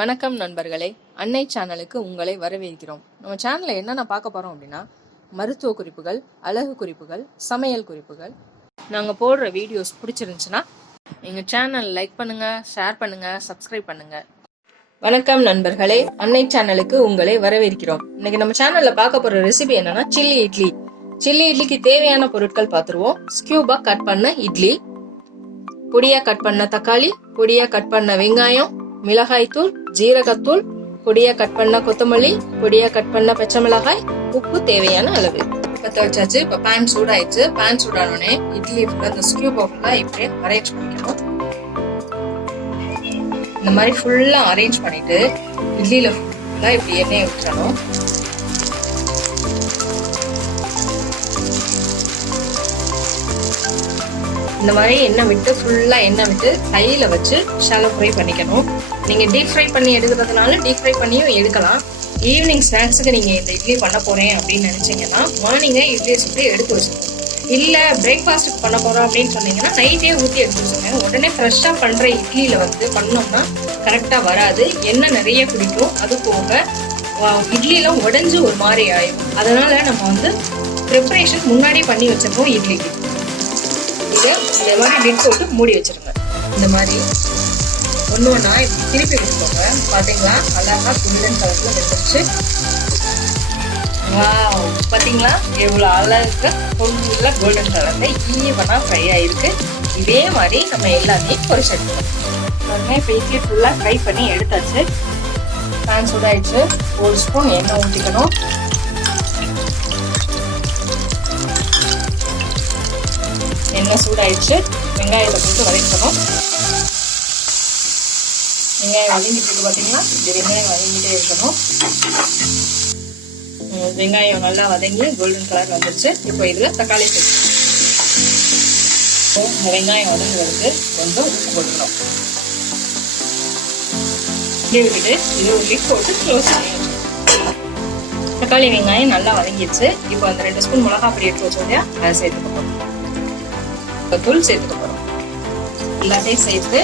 வணக்கம் நண்பர்களே, அன்னை சேனலுக்கு உங்களை வரவேற்கிறோம். நம்ம சேனலில் என்னென்ன பார்க்க போகிறோம் அப்படின்னா, மருத்துவ குறிப்புகள், அழகு குறிப்புகள், சமையல் குறிப்புகள். நாங்கள் போடுற வீடியோஸ் பிடிச்சிருந்துச்சுன்னா எங்கள் சேனல் லைக் பண்ணுங்கள், ஷேர் பண்ணுங்கள், சப்ஸ்கிரைப் பண்ணுங்கள். வணக்கம் நண்பர்களே, அன்னை சேனலுக்கு உங்களை வரவேற்கிறோம். இன்னைக்கு நம்ம சேனலில் பார்க்க போகிற ரெசிபி என்னன்னா சில்லி இட்லி. சில்லி இட்லிக்கு தேவையான பொருட்கள் பார்த்துருவோம். ஸ்கியூபா கட் பண்ண இட்லி, பொடியாக கட் பண்ண தக்காளி, பொடியாக கட் பண்ண வெங்காயம், மிளகாய்த்தூள், ஜீரகத்தூள், பொடியா கட் பண்ண கொத்தமல்லி, பொடியா கட் பண்ண பச்சை மிளகாய், உப்பு தேவையான அளவு. பற்ற வச்சாச்சு. இப்ப பேன் சூடாயிடுச்சு. பேன் சூடானோடனே இட்லி அந்த ஸ்கியூபா ஃபுல்லா இப்படியே அரேஞ்ச் பண்ணிக்கணும். இந்த மாதிரி ஃபுல்லா அரேஞ்ச் பண்ணிட்டு இட்லியில ஃபுல்லா இப்படி எண்ணெயை விட்டுறணும். இந்த மாதிரி எண்ணெய் விட்டு ஃபுல்லா எண்ணெய் விட்டு கையில வச்சு ஷாலோ ஃப்ரை பண்ணிக்கணும். நீங்க டீப் ஃப்ரை பண்ணி எடுக்கிறதுனால டீப் ஃப்ரை பண்ணியும் எடுக்கலாம். ஈவினிங் ஸ்நாக்ஸுக்கு நீங்க இந்த இட்லி பண்ண போறேன் அப்படின்னு நினைச்சீங்கன்னா மார்னிங்கே இட்லியை சுற்றி எடுத்து வச்சுக்கணும். இல்ல பிரேக்ஃபாஸ்ட்டுக்கு பண்ண போறோம் அப்படின்னு சொன்னீங்கன்னா நைட்டே ஊற்றி எடுத்து வச்சுக்கோங்க. உடனே ஃப்ரெஷ்ஷா பண்ற இட்லியில வந்து பண்ணோம்னா கரெக்டா வராது. எண்ணெய் நிறைய குடிக்கும். அது போக இட்லியில உடைஞ்சு ஒரு மாதிரி ஆயிடும். அதனால நம்ம வந்து ப்ரிப்பரேஷன் முன்னாடி பண்ணி வச்சிருக்கோம் இட்லிக்கு. இந்த மாதிரி லிட் போட்டு மூடி வச்சிருங்க. இந்த மாதிரி ஒன்று ஒன்றா இப்படி திருப்பி வச்சுக்கோங்க. பார்த்தீங்களா, அழகா கோல்டன் கலர்ல வெந்துருச்சு. வாவ், பார்த்தீங்களா எவ்வளோ அழகா ஃபுல்லாக கோல்டன் கலர்ல ஈவனா ஃப்ரை ஆயிருக்கு. இதே மாதிரி நம்ம எல்லாத்தையும் பொரிச்சு எடுத்துக்கலாம். இப்போ இட்லி ஃபுல்லாக ஃப்ரை பண்ணி எடுத்தாச்சு. பேன் சூடாயிடுச்சு. 1 ஸ்பூன் எண்ணெய் ஊற்றிக்கணும். எண்ணெய் சூடாயிடுச்சு. வெங்காயத்தை போட்டு வதக்கணும். வெங்காயம் வதங்கிட்டு பார்த்தீங்கன்னா இந்த வெங்காயம் வதங்கிட்டே இருக்கணும். வெங்காயம் நல்லா வதங்கி கோல்டன் கலர் வந்துருச்சு. இப்போ இதுல தக்காளி சேர்த்து இந்த வெங்காயம் வதங்குறதுக்கு கொஞ்சம் உப்பு போட்டுக்கணும். விட்டுட்டு இது ஒரு லிட் போட்டு க்ளோஸ் பண்ணிடணும். தக்காளி வெங்காயம் நல்லா வதங்கிடுச்சு. இப்போ அந்த 2 ஸ்பூன் மிளகாய் பொடி எடுத்து வச்சோம் இல்லையா, அதை சேர்த்துக்கணும். தூள் சேர்த்துக்க போறோம். எல்லாத்தையும் சேர்த்து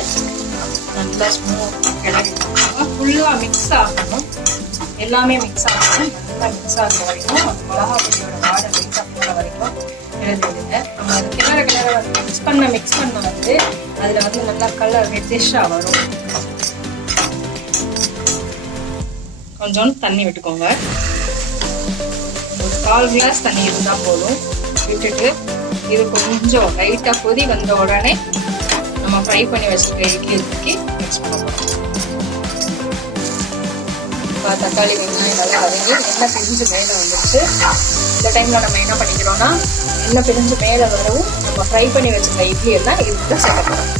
நல்லா ஸ்மூத்தாக கிளறி ஃபுல்லா மிக்ஸ் ஆகணும். எல்லாமே மிக்ஸ் ஆகணும். நல்லா மிக்ஸ் ஆகிற வரைக்கும் மிளகா பொடியோட வாடை மிக்ஸ் ஆகிற வரைக்கும் கிளறிடுங்க. நம்ம அது கிளற மிக்ஸ் பண்ண வந்து அதுல வந்து நல்லா கலர் ரெட்டிஷா வரும். கொஞ்சம் தண்ணி விட்டுக்கோங்க. ஒரு 1/4 கிளாஸ் தண்ணி இருந்தா போதும். விட்டுட்டு இது கொஞ்சம் லைட்டா கொதி வந்த உடனே நம்ம ஃப்ரை பண்ணி வச்சிருக்க இட்லி தூக்கி மிக்ஸ் பண்ண போறோம். இப்போ தக்காளி வெங்காயம் நல்லா வதங்கி எண்ணெய் பிரிஞ்சு மேலே வந்துருச்சு. இந்த டைம்ல நம்ம என்ன பண்ணிக்கிறோம்னா, எண்ணெய் பிரிஞ்சு மேலே வரவும் நம்ம ஃப்ரை பண்ணி வச்சிருக்க இட்லி எல்லாம் இதுக்குள்ள சேர்க்க போறோம்.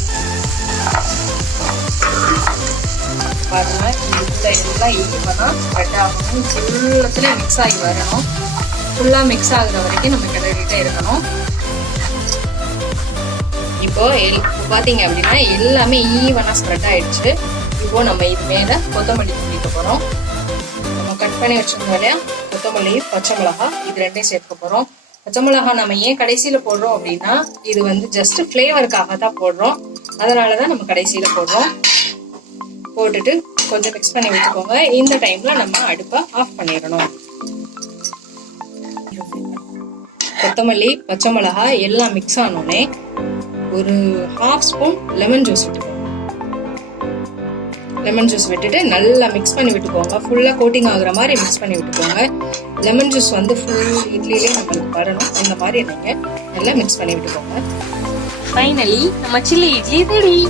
பாருங்க, இதுக்குள்ள எல்லாம் ஈவனா ஸ்ப்ரெட் ஆகணும். ஃபுல்லத்துலேயும் மிக்ஸ் ஆகி வரணும். ஃபுல்லா மிக்ஸ் ஆகுற வரைக்கும் நம்ம கிளறிட்டே இருக்கணும். இப்போ பாத்தீங்க அப்படின்னா எல்லாமே ஈவனா ஸ்ப்ரெட் ஆயிடுச்சு. இப்போ நம்ம இது மேல கொத்தமல்லி தூக்கிக்க போறோம். நம்ம கட் பண்ணி வச்சிருந்தோம் இல்லையா, கொத்தமல்லி, பச்சை மிளகாய், இது ரெண்டையும் சேர்க்க போறோம். பச்சை மிளகாய் நம்ம ஏன் கடைசியில போடுறோம் அப்படின்னா, இது வந்து ஜஸ்ட் ஃபிளேவருக்காக தான் போடுறோம். அதனாலதான் நம்ம கடைசியில போடுறோம். போட்டுட்டு கொஞ்சம் மிக்ஸ் பண்ணி வச்சுக்கோங்க. இந்த டைம்ல நம்ம அடுப்பை ஆஃப் பண்ணிடணும். கொத்தமல்லி, பச்சை மிளகாய் எல்லாம் மிக்ஸ் ஆனோடனே ஒரு 1/2 ஸ்பூன் லெமன் ஜூஸ் விட்டுக்கோங்க. லெமன் ஜூஸ் விட்டுட்டு நல்லா மிக்ஸ் பண்ணி விட்டுக்கோங்க. ஃபுல்லா கோட்டிங் ஆகுற மாதிரி மிக்ஸ் பண்ணி விட்டுக்கோங்க. லெமன் ஜூஸ் வந்து ஃபுல் இட்லியிலே நம்மளுக்கு வரணும். இந்த மாதிரி நீங்க நல்லா மிக்ஸ் பண்ணி விட்டுக்கோங்க. ஃபைனலி நம்ம சில்லி இட்லி ரெடி.